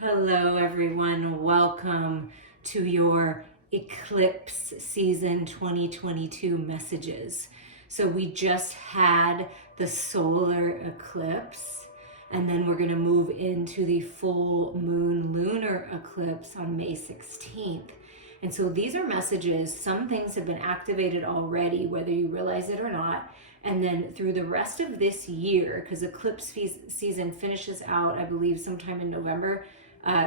Hello, everyone. Welcome to your Eclipse Season 2022 messages. So, we just had the solar eclipse, and then we're going to move into the full moon lunar eclipse on May 16th. And so, these are messages. Some things have been activated already, whether you realize it or not. And then through the rest of this year, because eclipse season finishes out, I believe, sometime in November.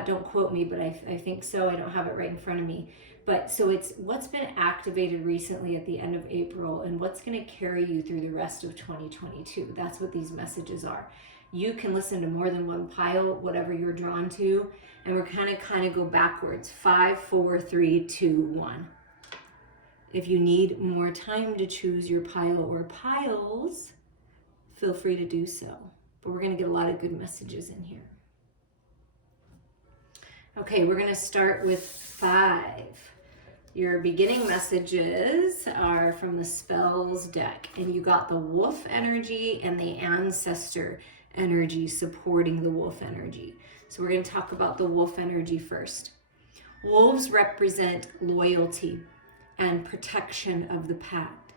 Don't quote me, but I think so. I don't have it right in front of me. But so it's what's been activated recently at the end of April and what's going to carry you through the rest of 2022. That's what these messages are. You can listen to more than one pile, whatever you're drawn to. And we're kind of go backwards. 5, 4, 3, 2, 1. If you need more time to choose your pile or piles, feel free to do so. But we're going to get a lot of good messages in here. Okay, we're going to start with 5. Your beginning messages are from the spells deck, and you got the wolf energy and the ancestor energy supporting the wolf energy. So we're going to talk about the wolf energy first. Wolves represent loyalty and protection of the pack.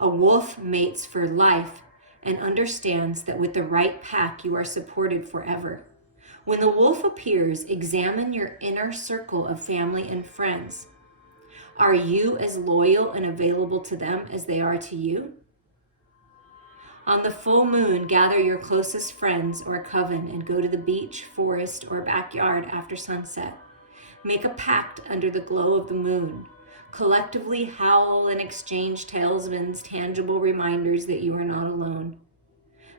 A wolf mates for life and understands that with the right pack you are supported forever. When the wolf appears, examine your inner circle of family and friends. Are you as loyal and available to them as they are to you? On the full moon, gather your closest friends or coven and go to the beach, forest, or backyard after sunset. Make a pact under the glow of the moon. Collectively howl and exchange talismans, tangible reminders that you are not alone.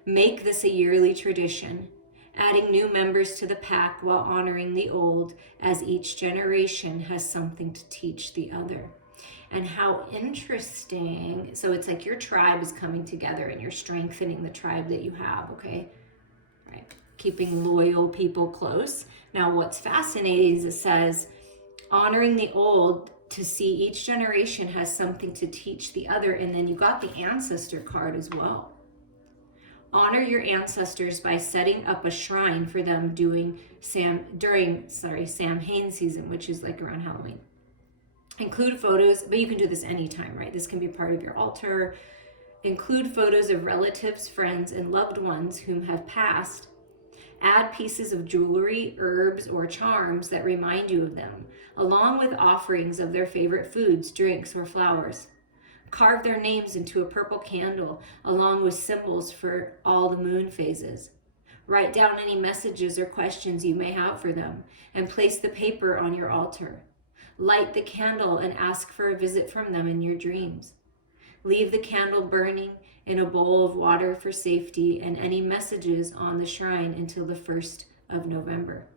Make this a yearly tradition, adding new members to the pack while honoring the old, as each generation has something to teach the other. And how interesting. So it's like your tribe is coming together and you're strengthening the tribe that you have, okay? Right. Keeping loyal people close. Now, what's fascinating is it says, honoring the old, to see each generation has something to teach the other. And then you got the ancestor card as well. Honor your ancestors by setting up a shrine for them during Samhain season, which is like around Halloween. Include photos, but you can do this anytime, right? This can be part of your altar. Include photos of relatives, friends, and loved ones whom have passed. Add pieces of jewelry, herbs, or charms that remind you of them, along with offerings of their favorite foods, drinks, or flowers. Carve their names into a purple candle, along with symbols for all the moon phases. Write down any messages or questions you may have for them, and place the paper on your altar. Light the candle and ask for a visit from them in your dreams. Leave the candle burning in a bowl of water for safety and any messages on the shrine until the 1st of November.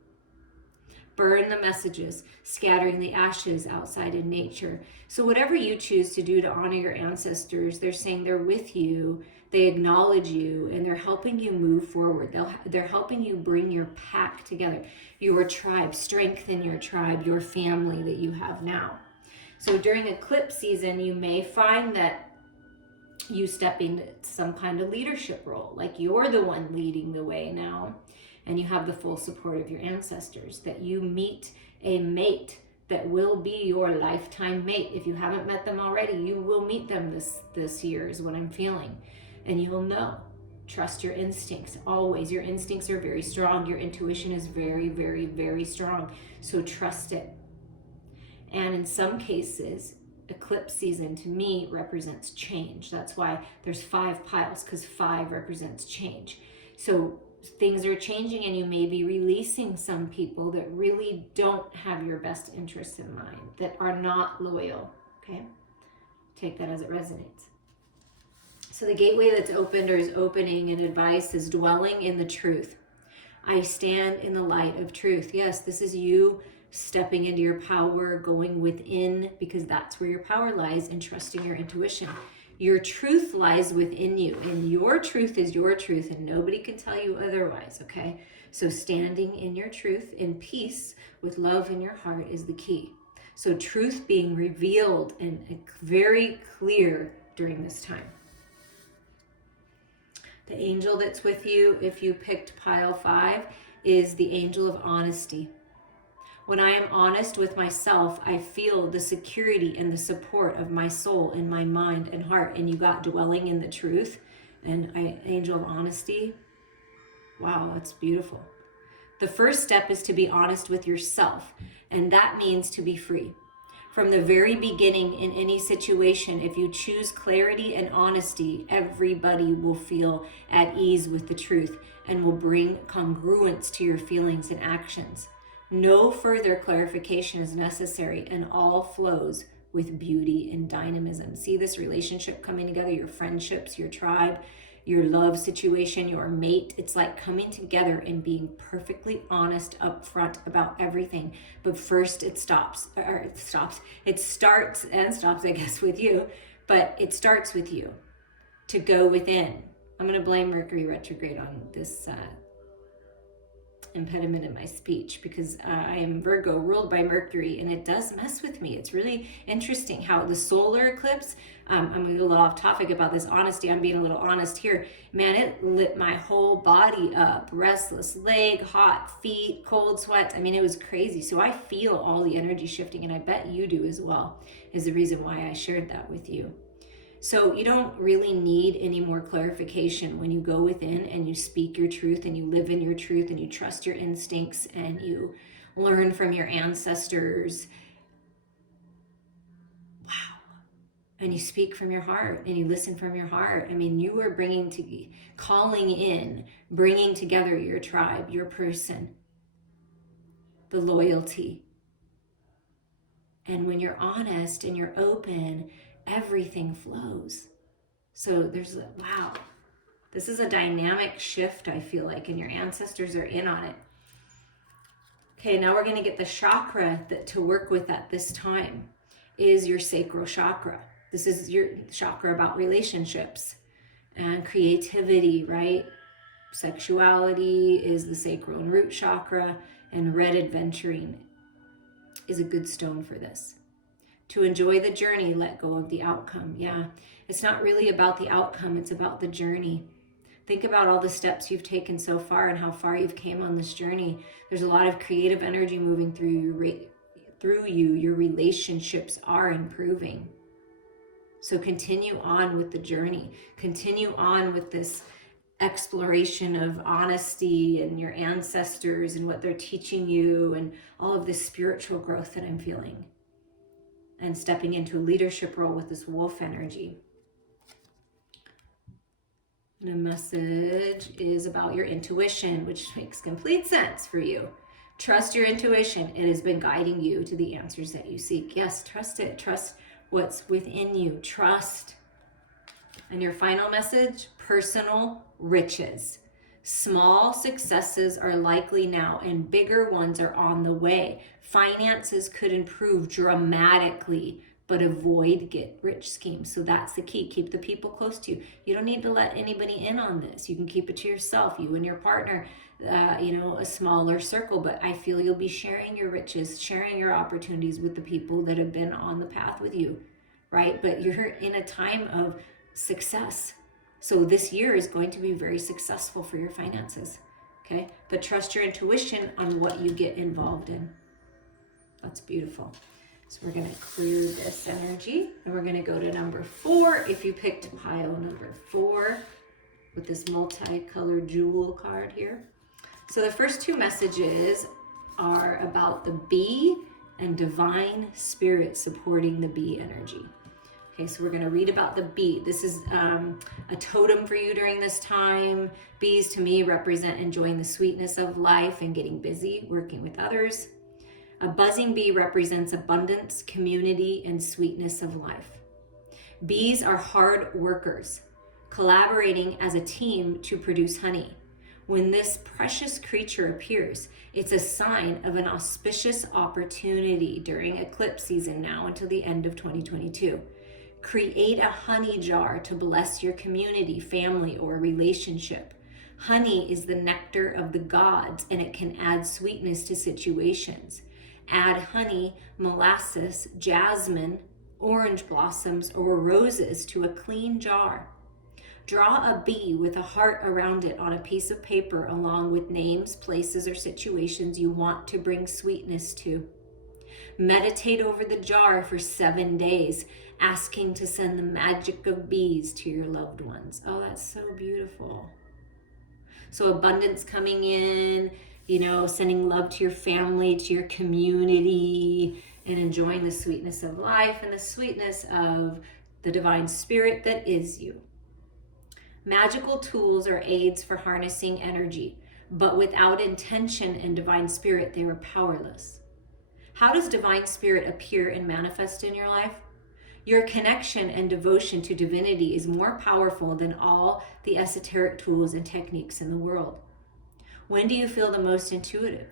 Burn the messages, scattering the ashes outside in nature. So whatever you choose to do to honor your ancestors, they're saying they're with you, they acknowledge you, and they're helping you move forward. They're helping you bring your pack together, your tribe, strengthen your tribe, your family that you have now. So during eclipse season, you may find that you step into some kind of leadership role, like you're the one leading the way now. And you have the full support of your ancestors, that you meet a mate that will be your lifetime mate. If you haven't met them already, you will meet them this year is what I'm feeling. And you will know. Trust your instincts always. Your instincts are very strong. Your intuition is very, very, very strong. So trust it. And in some cases, eclipse season to me represents change. That's why there's 5 piles, because 5 represents change. So things are changing and you may be releasing some people that really don't have your best interests in mind, that are not loyal, okay? Take that as it resonates. So the gateway that's opened or is opening in advice is dwelling in the truth. I stand in the light of truth. Yes, this is you stepping into your power, going within, because that's where your power lies, and trusting your intuition. Your truth lies within you, and your truth is your truth, and nobody can tell you otherwise, okay? So standing in your truth in peace with love in your heart is the key. So truth being revealed and very clear during this time. The angel that's with you, if you picked pile 5, is the angel of honesty. When I am honest with myself, I feel the security and the support of my soul and my mind and heart. And you got dwelling in the truth and angel of honesty. Wow, that's beautiful. The first step is to be honest with yourself, and that means to be free. From the very beginning in any situation, if you choose clarity and honesty, everybody will feel at ease with the truth and will bring congruence to your feelings and actions. No further clarification is necessary, and all flows with beauty and dynamism. See this relationship coming together, your friendships, your tribe, your love situation, your mate. It's like coming together and being perfectly honest up front about everything. But first it starts and stops, I guess, with you. But it starts with you to go within. I'm going to blame Mercury retrograde on this impediment in my speech, because I am Virgo, ruled by Mercury, and it does mess with me. It's really interesting how the solar eclipse, I'm going to go a little off topic about this honesty. I'm being a little honest here. Man, it lit my whole body up. Restless leg, hot feet, cold sweats. I mean, it was crazy. So I feel all the energy shifting, and I bet you do as well, is the reason why I shared that with you. So you don't really need any more clarification when you go within and you speak your truth and you live in your truth and you trust your instincts and you learn from your ancestors. Wow. And you speak from your heart and you listen from your heart. I mean, you are bringing together your tribe, your person, the loyalty. And when you're honest and you're open, everything flows. So wow, this is a dynamic shift, I feel like, and your ancestors are in on it. Okay, now we're going to get the chakra to work with at this time is your sacral chakra. This is your chakra about relationships and creativity, right? Sexuality is the sacral and root chakra, and red adventuring is a good stone for this. To enjoy the journey, let go of the outcome. Yeah, it's not really about the outcome, it's about the journey. Think about all the steps you've taken so far and how far you've came on this journey. There's a lot of creative energy moving through you. Your relationships are improving. So continue on with the journey. Continue on with this exploration of honesty and your ancestors and what they're teaching you and all of this spiritual growth that I'm feeling. And stepping into a leadership role with this wolf energy. And the message is about your intuition, which makes complete sense for you. Trust your intuition. It has been guiding you to the answers that you seek. Yes, trust it. Trust what's within you. Trust. And your final message, personal riches. Small successes are likely now and bigger ones are on the way. Finances could improve dramatically, but avoid get-rich schemes. So that's the key. Keep the people close to you. You don't need to let anybody in on this. You can keep it to yourself, you and your partner, a smaller circle. But I feel you'll be sharing your riches, sharing your opportunities with the people that have been on the path with you, right? But you're in a time of success. So this year is going to be very successful for your finances, okay? But trust your intuition on what you get involved in. That's beautiful. So we're going to clear this energy, and we're going to go to number 4. If you picked pile number 4 with this multicolored jewel card here. So the first 2 messages are about the bee and divine spirit supporting the bee energy. Okay, so we're going to read about the bee. This is a totem for you during this time. Bees to me represent enjoying the sweetness of life and getting busy, working with others. A buzzing bee represents abundance, community, and sweetness of life. Bees are hard workers, collaborating as a team to produce honey. When this precious creature appears, it's a sign of an auspicious opportunity during eclipse season now until the end of 2022. Create a honey jar to bless your community, family, or relationship. Honey is the nectar of the gods, and it can add sweetness to situations. Add honey, molasses, jasmine, orange blossoms, or roses to a clean jar. Draw a bee with a heart around it on a piece of paper along with names, places, or situations you want to bring sweetness to. Meditate over the jar for 7 days, asking to send the magic of bees to your loved ones. Oh, that's so beautiful. So abundance coming in, sending love to your family, to your community, and enjoying the sweetness of life and the sweetness of the divine spirit that is you. Magical tools are aids for harnessing energy, but without intention and divine spirit, they are powerless. How does divine spirit appear and manifest in your life? Your connection and devotion to divinity is more powerful than all the esoteric tools and techniques in the world. When do you feel the most intuitive?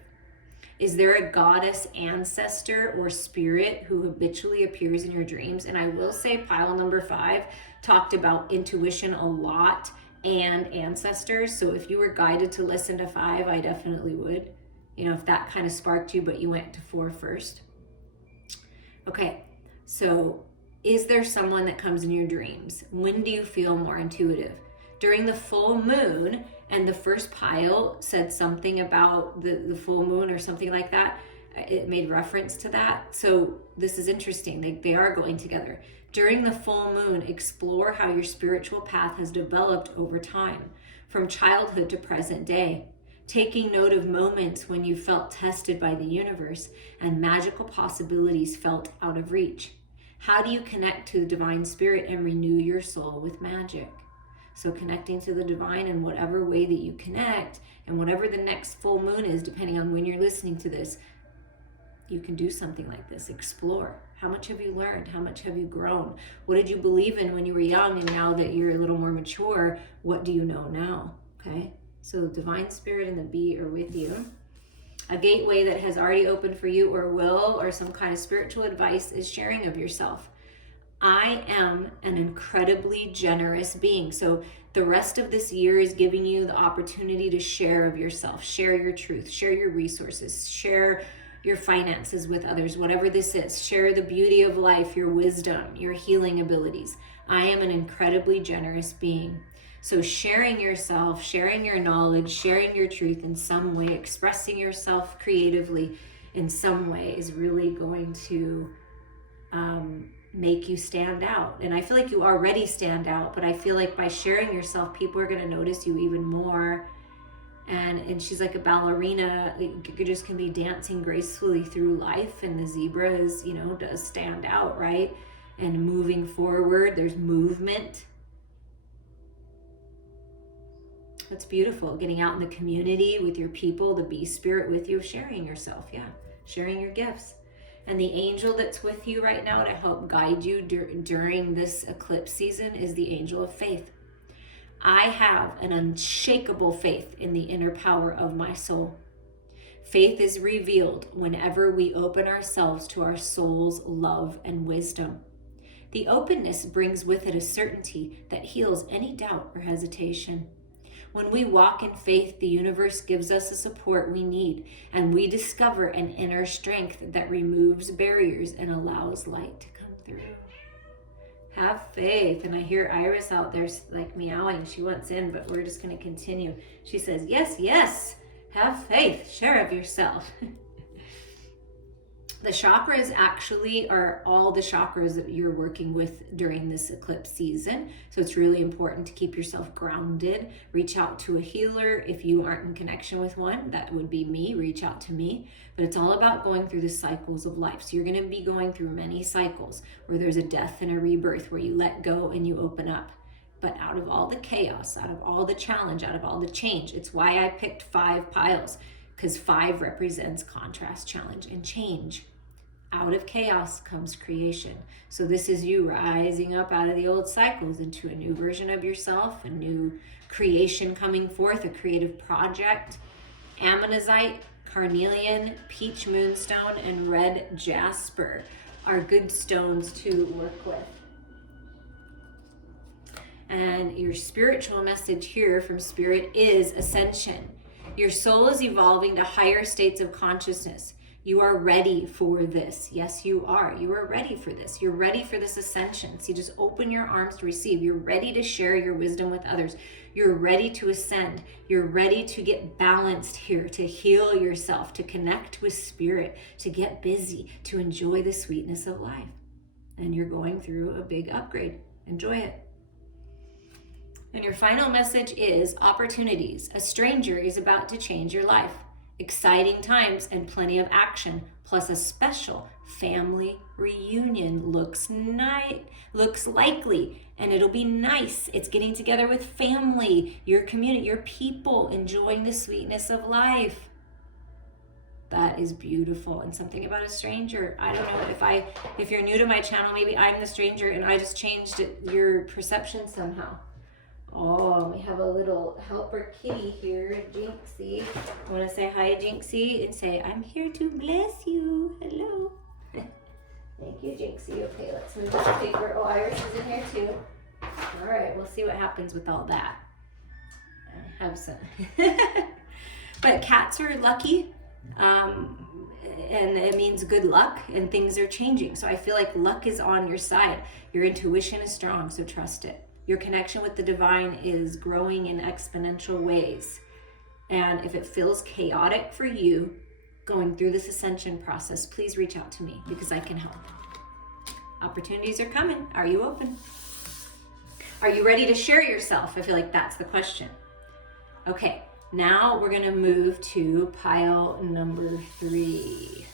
Is there a goddess, ancestor, or spirit who habitually appears in your dreams? And I will say pile number 5 talked about intuition a lot and ancestors. So if you were guided to listen to 5, I definitely would. If that kind of sparked you, but you went to 4 first. Okay, so is there someone that comes in your dreams? When do you feel more intuitive? During the full moon, and the first pile said something about the full moon or something like that. It made reference to that. So this is interesting. They are going together. During the full moon, explore how your spiritual path has developed over time, from childhood to present day. Taking note of moments when you felt tested by the universe and magical possibilities felt out of reach. How do you connect to the divine spirit and renew your soul with magic? So connecting to the divine in whatever way that you connect, and whatever the next full moon is, depending on when you're listening to this, you can do something like this. Explore. How much have you learned? How much have you grown? What did you believe in when you were young, and now that you're a little more mature, what do you know now? Okay? So divine spirit and the bee are with you. A gateway that has already opened for you or will, or some kind of spiritual advice, is sharing of yourself. I am an incredibly generous being. So the rest of this year is giving you the opportunity to share of yourself, share your truth, share your resources, share your finances with others, whatever this is. Share the beauty of life, your wisdom, your healing abilities. I am an incredibly generous being. So sharing yourself, sharing your knowledge, sharing your truth in some way, expressing yourself creatively in some way is really going to make you stand out. And I feel like you already stand out, but I feel like by sharing yourself, people are going to notice you even more. And she's like a ballerina, you just can be dancing gracefully through life, and the zebra is, does stand out, right? And moving forward, there's movement. That's beautiful. Getting out in the community with your people, the bee spirit with you, sharing yourself, sharing your gifts. And the angel that's with you right now to help guide you during this eclipse season is the angel of faith. I have an unshakable faith in the inner power of my soul. Faith is revealed whenever we open ourselves to our soul's love and wisdom. The openness brings with it a certainty that heals any doubt or hesitation. When we walk in faith, the universe gives us the support we need, and we discover an inner strength that removes barriers and allows light to come through. Have faith. And I hear Iris out there like meowing. She wants in, but we're just going to continue. She says, yes, yes, have faith. Share of yourself. The chakras actually are all the chakras that you're working with during this eclipse season. So it's really important to keep yourself grounded. Reach out to a healer. If you aren't in connection with one, that would be me. Reach out to me. But it's all about going through the cycles of life. So you're going to be going through many cycles where there's a death and a rebirth, where you let go and you open up. But out of all the chaos, out of all the challenge, out of all the change, it's why I picked 5 piles, because 5 represents contrast, challenge, and change. Out of chaos comes creation. So this is you rising up out of the old cycles into a new version of yourself, a new creation coming forth, a creative project. Ammonite, carnelian, peach moonstone, and red jasper are good stones to work with. And your spiritual message here from Spirit is ascension. Your soul is evolving to higher states of consciousness. You are ready for this. Yes, you are. You are ready for this. You're ready for this ascension. So you just open your arms to receive. You're ready to share your wisdom with others. You're ready to ascend. You're ready to get balanced here, to heal yourself, to connect with spirit, to get busy, to enjoy the sweetness of life. And you're going through a big upgrade. Enjoy it. And your final message is opportunities. A stranger is about to change your life. Exciting times and plenty of action, plus a special family reunion looks likely, and it'll be nice. It's getting together with family, your community, your people, enjoying the sweetness of life. That is beautiful. And something about a stranger, I don't know if you're new to my channel, maybe I'm the stranger and I just changed your perception somehow. Oh, we have a little helper kitty here, Jinxie. I want to say hi, Jinxie, and say, I'm here to bless you. Hello. Thank you, Jinxie. Okay, let's move this paper. Oh, Iris is in here too. All right, we'll see what happens with all that. I have some. But cats are lucky, and it means good luck, and things are changing. So I feel like luck is on your side. Your intuition is strong, so trust it. Your connection with the divine is growing in exponential ways. And if it feels chaotic for you going through this ascension process, please reach out to me because I can help. Opportunities are coming. Are you open? Are you ready to share yourself? I feel like that's the question. Okay, now we're gonna move to pile number 3.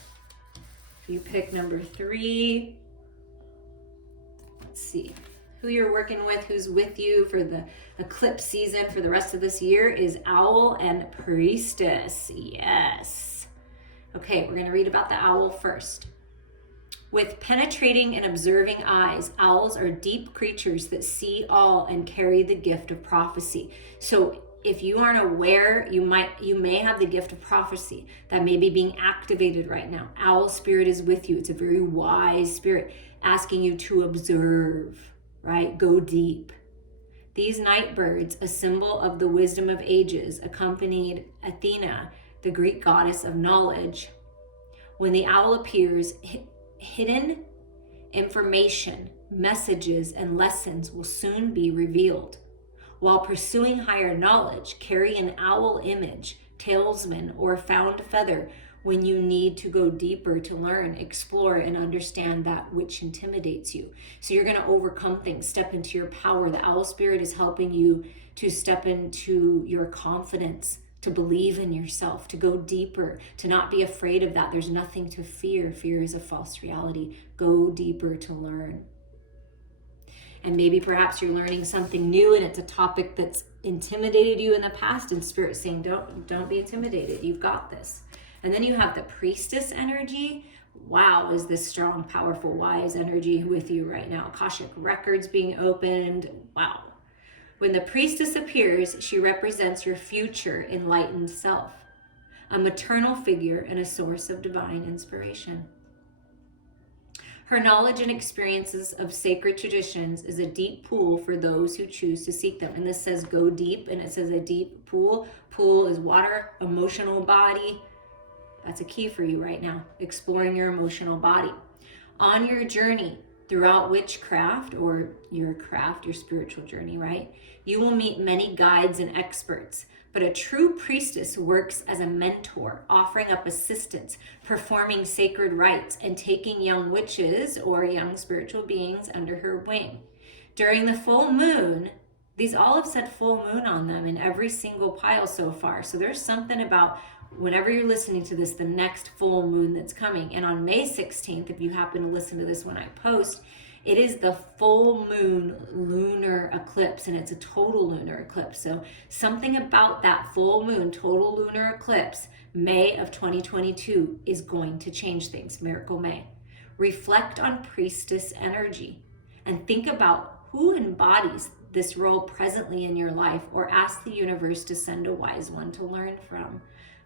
If you pick number 3, let's see. Who you're working with, who's with you for the eclipse season for the rest of this year is Owl and Priestess. Yes. Okay, we're going to read about the owl first. With penetrating and observing eyes, owls are deep creatures that see all and carry the gift of prophecy. So if you aren't aware, you may have the gift of prophecy that may be being activated right now. Owl spirit is with you. It's a very wise spirit asking you to observe. Right? Go deep. These night birds, a symbol of the wisdom of ages, accompanied Athena, the Greek goddess of knowledge. When the owl appears, hidden information, messages, and lessons will soon be revealed. While pursuing higher knowledge, carry an owl image, talisman, or found feather when you need to go deeper to learn, explore, and understand that which intimidates you. So you're going to overcome things, step into your power. The owl spirit is helping you to step into your confidence, to believe in yourself, to go deeper, to not be afraid of that. There's nothing to fear. Fear is a false reality. Go deeper to learn. And maybe perhaps you're learning something new and it's a topic that's intimidated you in the past, and Spirit's saying, don't be intimidated. You've got this. And then you have the Priestess energy. Wow, is this strong, powerful, wise energy with you right now? Akashic records being opened. Wow. When the Priestess appears, she represents your future enlightened self, a maternal figure and a source of divine inspiration. Her knowledge and experiences of sacred traditions is a deep pool for those who choose to seek them. And this says go deep, and it says a deep pool. Pool is water, emotional body. That's a key for you right now, exploring your emotional body. On your journey throughout witchcraft, or your craft, your spiritual journey, right? You will meet many guides and experts, but a true priestess works as a mentor, offering up assistance, performing sacred rites, and taking young witches or young spiritual beings under her wing. During the full moon, these all have said full moon on them in every single pile so far. So there's something about whenever you're listening to this, the next full moon that's coming. And on May 16th, if you happen to listen to this when I post, it is the full moon lunar eclipse, and it's a total lunar eclipse. So something about that full moon total lunar eclipse, May of 2022, is going to change things. Miracle May. Reflect on priestess energy and think about who embodies this role presently in your life, or ask the universe to send a wise one to learn from.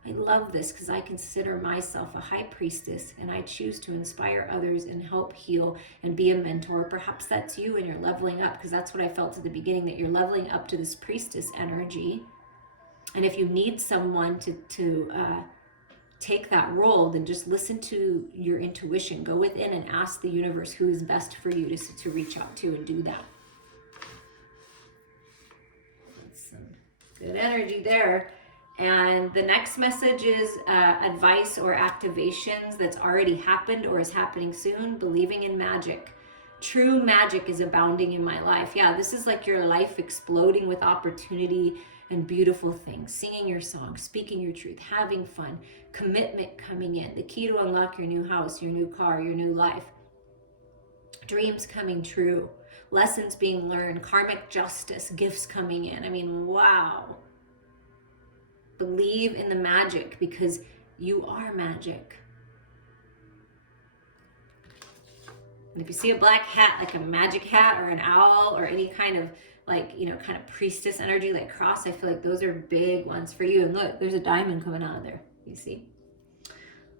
I love this because I consider myself a high priestess, and I choose to inspire others and help heal and be a mentor. Perhaps that's you and you're leveling up, because that's what I felt at the beginning, that you're leveling up to this priestess energy. And if you need someone to take that role, then just listen to your intuition. Go within and ask the universe who is best for you to reach out to and do that. That's some good energy there. And the next message is advice or activations that's already happened or is happening soon. Believing in magic. True magic is abounding in my life. Yeah, this is like your life exploding with opportunity and beautiful things. Singing your song, speaking your truth, having fun, commitment coming in. The key to unlock your new house, your new car, your new life. Dreams coming true. Lessons being learned. Karmic justice. Gifts coming in. I mean, wow. Believe in the magic because you are magic. And if you see a black hat, like a magic hat or an owl or any kind of like, you know, kind of priestess energy like cross, I feel like those are big ones for you. And look, there's a diamond coming out of there. You see?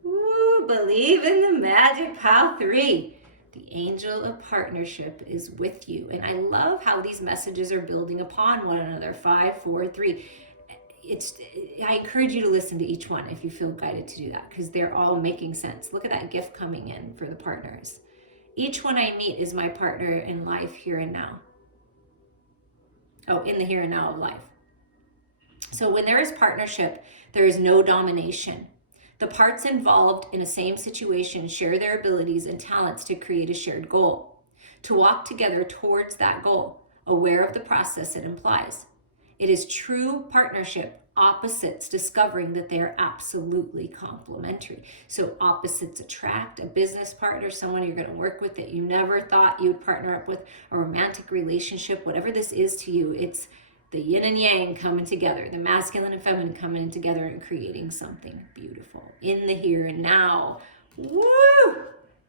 Ooh, believe in the magic. Pile 3. The angel of partnership is with you. And I love how these messages are building upon one another. 5, 4, 3. I encourage you to listen to each one if you feel guided to do that, because they're all making sense. Look at that gift coming in for the partners. Each one I meet is my partner in life here and now. Oh, in the here and now of life. So when there is partnership, there is no domination. The parts involved in a same situation share their abilities and talents to create a shared goal, to walk together towards that goal, aware of the process it implies. It is true partnership, opposites discovering that they are absolutely complementary. So opposites attract. A business partner, someone you're going to work with that you never thought you'd partner up with, a romantic relationship, whatever this is to you, it's the yin and yang coming together, the masculine and feminine coming together and creating something beautiful in the here and now. Woo!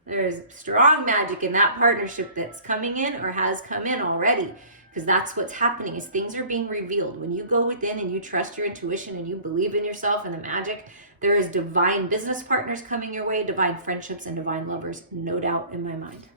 There's strong magic in that partnership that's coming in or has come in already. Because that's what's happening, is things are being revealed. When you go within and you trust your intuition and you believe in yourself and the magic, there is divine business partners coming your way, divine friendships and divine lovers, no doubt in my mind.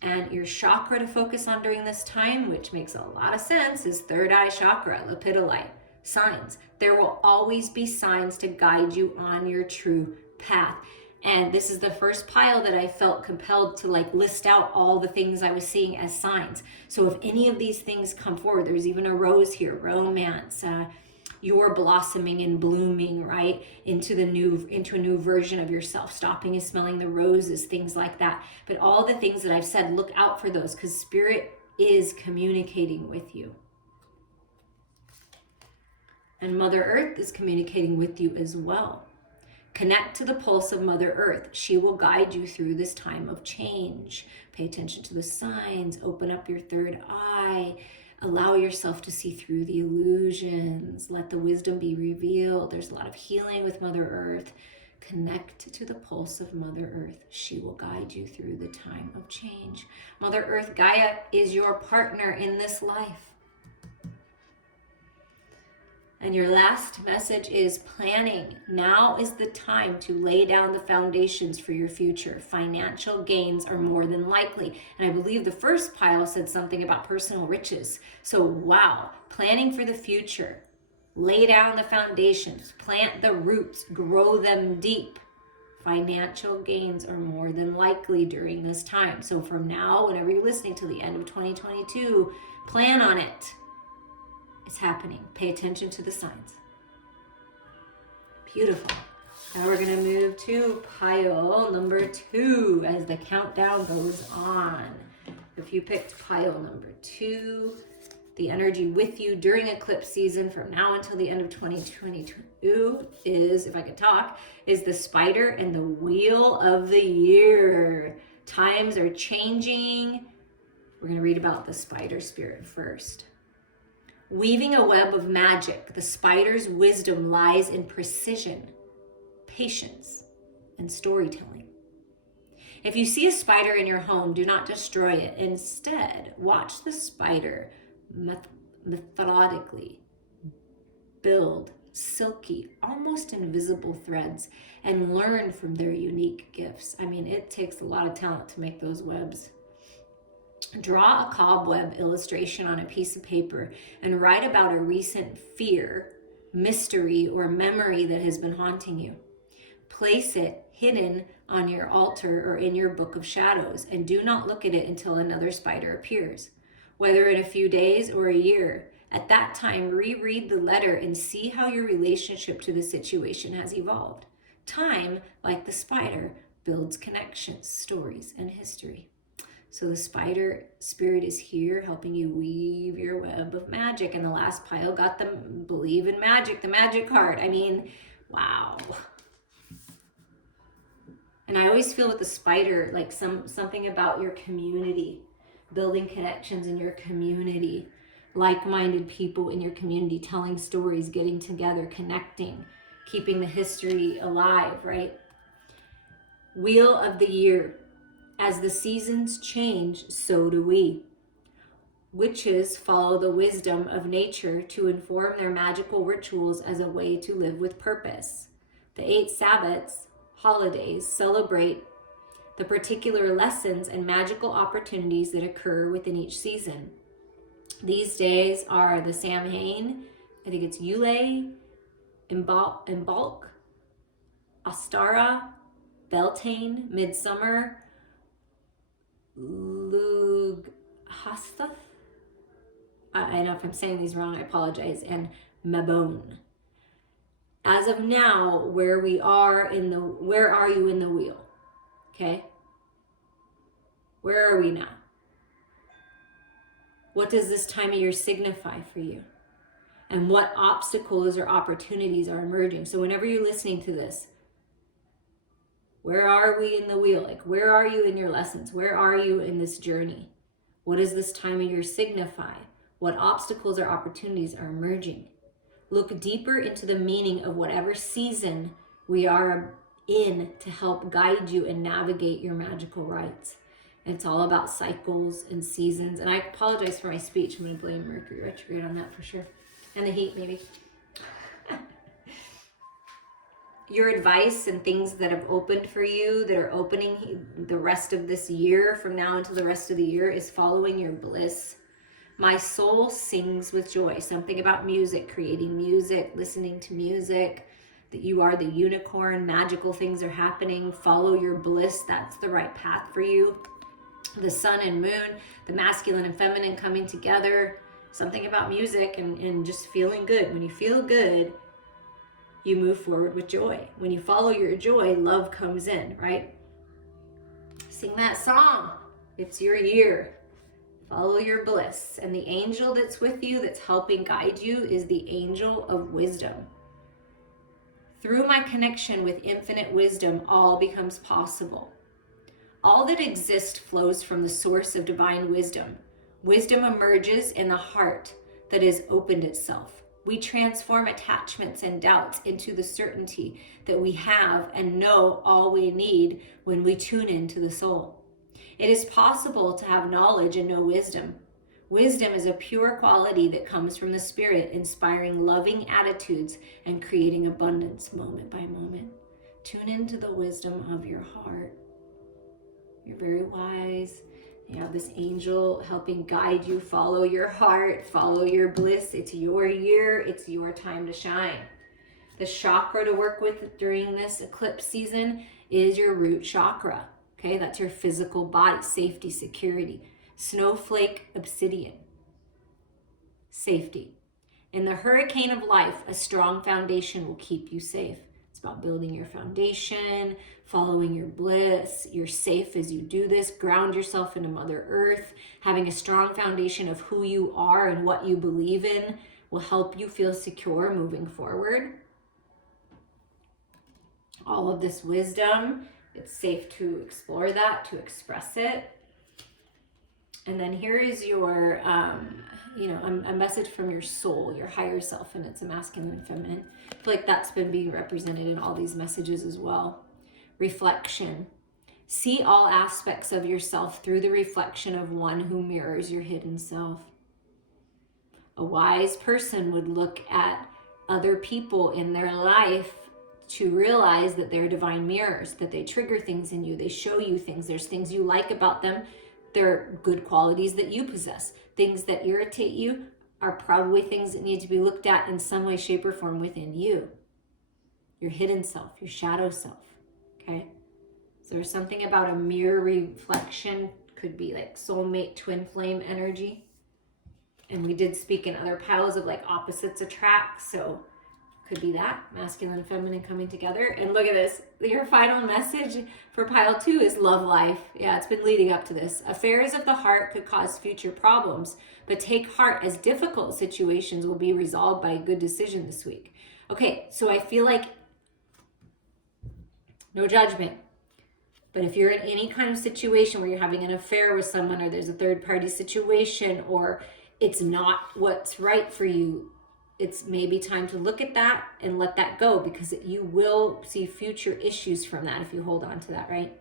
And your chakra to focus on during this time, which makes a lot of sense, is third eye chakra, lepidolite, signs. There will always be signs to guide you on your true path. And this is the first pile that I felt compelled to like list out all the things I was seeing as signs. So if any of these things come forward, there's even a rose here, romance, you're blossoming and blooming, right? Into a new version of yourself, stopping and smelling the roses, things like that. But all the things that I've said, look out for those because Spirit is communicating with you. And Mother Earth is communicating with you as well. Connect to the pulse of Mother Earth. She will guide you through this time of change. Pay attention to the signs. Open up your third eye. Allow yourself to see through the illusions. Let the wisdom be revealed. There's a lot of healing with Mother Earth. Connect to the pulse of Mother Earth. She will guide you through the time of change. Mother Earth, Gaia, is your partner in this life. And your last message is planning. Now is the time to lay down the foundations for your future. Financial gains are more than likely. And I believe the first pile said something about personal riches. So wow, planning for the future. Lay down the foundations, plant the roots, grow them deep. Financial gains are more than likely during this time. So from now, whenever you're listening to the end of 2022, plan on it. It's happening. Pay attention to the signs. Beautiful. Now we're going to move to pile number 2 as the countdown goes on. If you picked pile number 2, the energy with you during eclipse season from now until the end of 2022 is, if I could talk, is the spider and the wheel of the year. Times are changing. We're going to read about the spider spirit first. Weaving a web of magic, the spider's wisdom lies in precision, patience, and storytelling. If you see a spider in your home, do not destroy it. Instead, watch the spider methodically build silky, almost invisible threads and learn from their unique gifts. I mean, it takes a lot of talent to make those webs. Draw a cobweb illustration on a piece of paper and write about a recent fear mystery or memory that has been haunting you. Place it hidden on your altar or in your book of shadows, and do not look at it until another spider appears, whether in a few days or a year. At that time, reread the letter and see how your relationship to the situation has evolved. Time, like the spider, builds connections, stories, and history. So the spider spirit is here helping you weave your web of magic. And the last pile got the believe in magic, the magic card. I mean, wow. And I always feel with the spider, like something about your community, building connections in your community, like-minded people in your community, telling stories, getting together, connecting, keeping the history alive, right? Wheel of the year. As the seasons change, so do we. Witches follow the wisdom of nature to inform their magical rituals as a way to live with purpose. The 8 Sabbats, holidays, celebrate the particular lessons and magical opportunities that occur within each season. These days are the Samhain, I think it's Yule, Imbolc, Ostara, Beltane, Midsummer, Lughnasadh. I know if I'm saying these wrong, I apologize, and Mabon. As of now, where are you in the wheel? Okay? Where are we now? What does this time of year signify for you? And what obstacles or opportunities are emerging? So whenever you're listening to this, where are we in the wheel? Like, where are you in your lessons? Where are you in this journey? What does this time of year signify? What obstacles or opportunities are emerging? Look deeper into the meaning of whatever season we are in to help guide you and navigate your magical rites. And it's all about cycles and seasons. And I apologize for my speech. I'm going to blame Mercury retrograde on that for sure. And the heat, maybe. Your advice and things that have opened for you, that are opening the rest of this year, from now until the rest of the year, is following your bliss. My soul sings with joy. Something about music, creating music, listening to music, that you are the unicorn, magical things are happening. Follow your bliss. That's the right path for you. The sun and moon, the masculine and feminine coming together. Something about music and just feeling good. When you feel good, you move forward with joy. When you follow your joy, love comes in, right? Sing that song. It's your year. Follow your bliss. And the angel that's with you, that's helping guide you, is the angel of wisdom. Through my connection with infinite wisdom, all becomes possible. All that exists flows from the source of divine wisdom. Wisdom emerges in the heart that has opened itself. We transform attachments and doubts into the certainty that we have and know all we need when we tune into the soul. It is possible to have knowledge and know wisdom. Wisdom is a pure quality that comes from the Spirit, inspiring loving attitudes and creating abundance moment by moment. Tune into the wisdom of your heart. You're very wise. You have this angel helping guide you. Follow your heart, follow your bliss. It's your year, it's your time to shine. The chakra to work with during this eclipse season is your root chakra. Okay, that's your physical body, safety, security. Snowflake obsidian, safety. In the hurricane of life, a strong foundation will keep you safe. It's about building your foundation, following your bliss. You're safe as you do this. Ground yourself into Mother Earth. Having a strong foundation of who you are and what you believe in will help you feel secure moving forward. All of this wisdom, it's safe to explore that, to express it. And then here is your, a message from your soul, your higher self, and it's a masculine and feminine. I feel like that's been being represented in all these messages as well. Reflection. See all aspects of yourself through the reflection of one who mirrors your hidden self. A wise person would look at other people in their life to realize that they're divine mirrors, that they trigger things in you, they show you things. There's things you like about them. They're good qualities that you possess. Things that irritate you are probably things that need to be looked at in some way, shape, or form within you. Your hidden self, your shadow self, okay? So there's something about a mirror reflection, could be like soulmate, twin flame energy. And we did speak in other piles of like opposites attract, so could be that, masculine and feminine coming together. And look at this, your final message for pile 2 is love life. Yeah, it's been leading up to this. Affairs of the heart could cause future problems, but take heart as difficult situations will be resolved by a good decision this week. Okay, so I feel like no judgment. But if you're in any kind of situation where you're having an affair with someone, or there's a third party situation, or it's not what's right for you, it's maybe time to look at that and let that go, because you will see future issues from that if you hold on to that, right?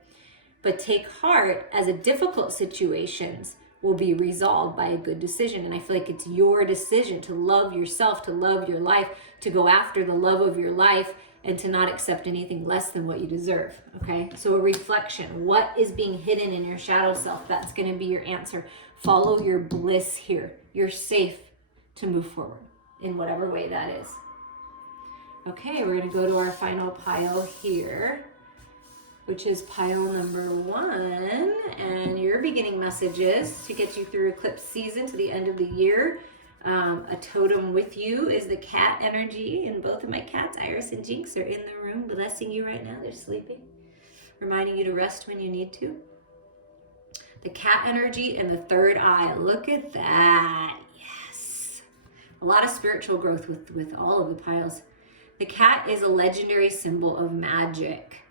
But take heart as a difficult situations will be resolved by a good decision. And I feel like it's your decision to love yourself, to love your life, to go after the love of your life, and to not accept anything less than what you deserve, okay? So a reflection, what is being hidden in your shadow self? That's gonna be your answer. Follow your bliss here. You're safe to move forward in whatever way that is. Okay, we're gonna go to our final pile here, which is pile number 1. And your beginning messages to get you through eclipse season to the end of the year. A totem with you is the cat energy, and both of my cats, Iris and Jinx, are in the room blessing you right now. They're sleeping, reminding you to rest when you need to. The cat energy and the third eye. Look at that. Yes. A lot of spiritual growth with all of the piles. The cat is a legendary symbol of magic.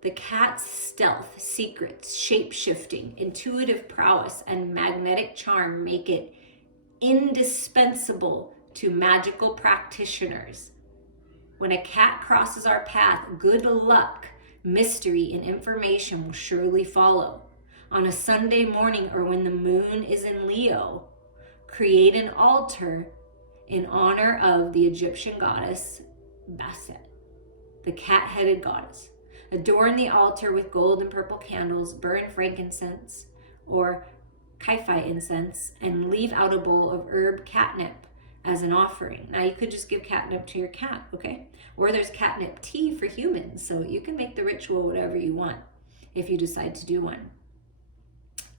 The cat's stealth, secrets, shape-shifting, intuitive prowess, and magnetic charm make it indispensable to magical practitioners. When a cat crosses our path, good luck, mystery, and information will surely follow. On a Sunday morning, or when the moon is in Leo, create an altar in honor of the Egyptian goddess Bastet, the cat-headed goddess. Adorn the altar with gold and purple candles, burn frankincense or Kai-Fi incense, and leave out a bowl of herb catnip as an offering. Now you could just give catnip to your cat, okay? Or there's catnip tea for humans, so you can make the ritual whatever you want if you decide to do one.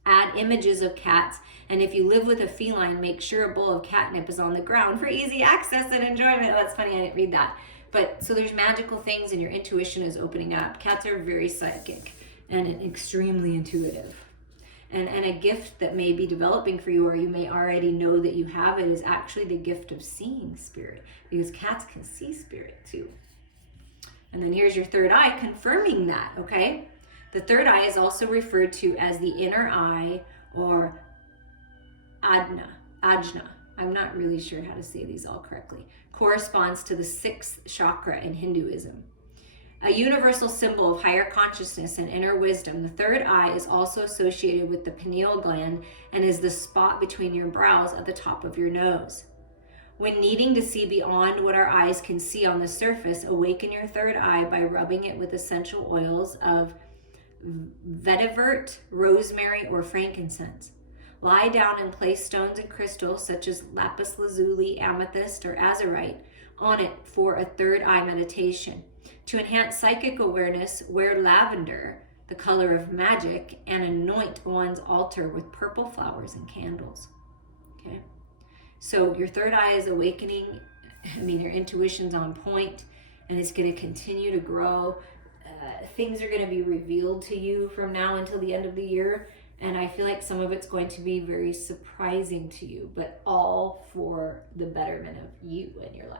Add images of cats, and if you live with a feline, make sure a bowl of catnip is on the ground for easy access and enjoyment. Oh, that's funny, I didn't read that. But so there's magical things and your intuition is opening up. Cats are very psychic and extremely intuitive. And a gift that may be developing for you, or you may already know that you have it, is actually the gift of seeing spirit, because cats can see spirit too. And then here's your third eye confirming that, okay? The third eye is also referred to as the inner eye, or ajna. I'm not really sure how to say these all correctly. Corresponds to the 6th chakra in Hinduism. A universal symbol of higher consciousness and inner wisdom, the third eye is also associated with the pineal gland and is the spot between your brows at the top of your nose. When needing to see beyond what our eyes can see on the surface, awaken your third eye by rubbing it with essential oils of vetiver, rosemary, or frankincense. Lie down and place stones and crystals such as lapis lazuli, amethyst, or azurite on it for a third eye meditation. To enhance psychic awareness, wear lavender, the color of magic, and anoint one's altar with purple flowers and candles. Okay, so your third eye is awakening. Your intuition's on point, and it's going to continue to grow. Things are going to be revealed to you from now until the end of the year, and I feel like some of it's going to be very surprising to you, but all for the betterment of you and your life.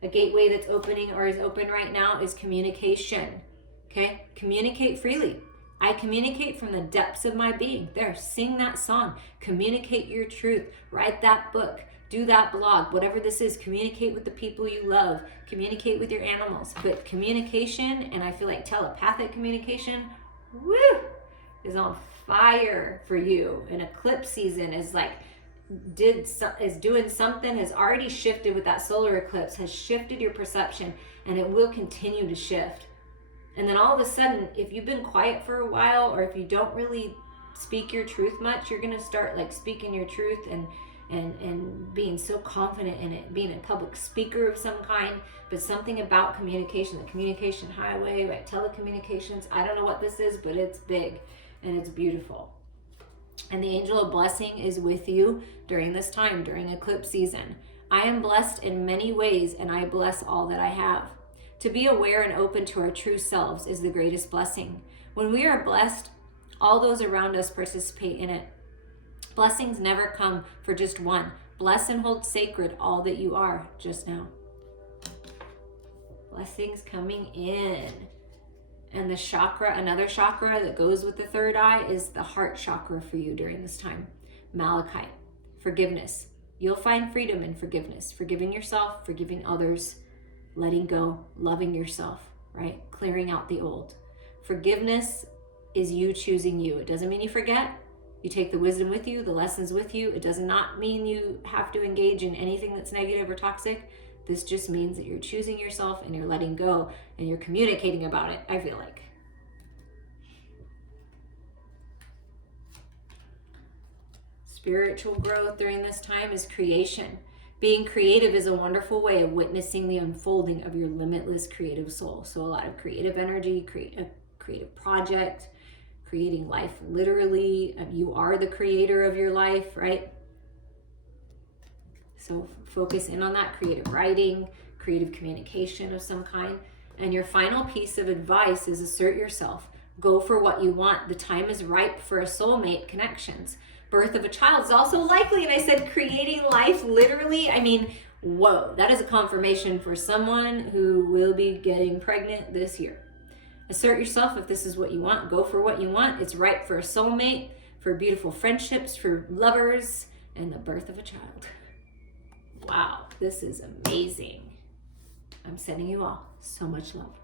A gateway that's opening or is open right now is communication. Okay? Communicate freely. I communicate from the depths of my being. There, sing that song. Communicate your truth. Write that book. Do that blog. Whatever this is, communicate with the people you love. Communicate with your animals. But communication, and I feel like telepathic communication, woo, is on fire for you. And eclipse season is like, is doing something, has already shifted with that solar eclipse, has shifted your perception, and it will continue to shift. And then all of a sudden, if you've been quiet for a while, or if you don't really speak your truth much, you're going to start like speaking your truth, and and being so confident in it, being a public speaker of some kind, but something about communication, the communication highway, like telecommunications. I don't know what this is, but it's big and it's beautiful. And the angel of blessing is with you during this time, during eclipse season. I am blessed in many ways, and I bless all that I have. To be aware and open to our true selves is the greatest blessing. When we are blessed, all those around us participate in it. Blessings never come for just one. Bless and hold sacred all that you are just now. Blessings coming in. And the chakra, another chakra that goes with the third eye, is the heart chakra for you during this time. Malachite, forgiveness. You'll find freedom in forgiveness. Forgiving yourself, forgiving others, letting go, loving yourself, right? Clearing out the old. Forgiveness is you choosing you. It doesn't mean you forget. You take the wisdom with you, the lessons with you. It does not mean you have to engage in anything that's negative or toxic. This just means that you're choosing yourself and you're letting go and you're communicating about it, I feel like. Spiritual growth during this time is creation. Being creative is a wonderful way of witnessing the unfolding of your limitless creative soul. So a lot of creative energy, create a creative project, creating life literally. You are the creator of your life, right? So focus in on that creative writing, creative communication of some kind. And your final piece of advice is assert yourself. Go for what you want. The time is ripe for a soulmate connections. Birth of a child is also likely. And I said creating life literally. I mean, whoa, that is a confirmation for someone who will be getting pregnant this year. Assert yourself if this is what you want. Go for what you want. It's ripe for a soulmate, for beautiful friendships, for lovers, and the birth of a child. Wow, this is amazing. I'm sending you all so much love.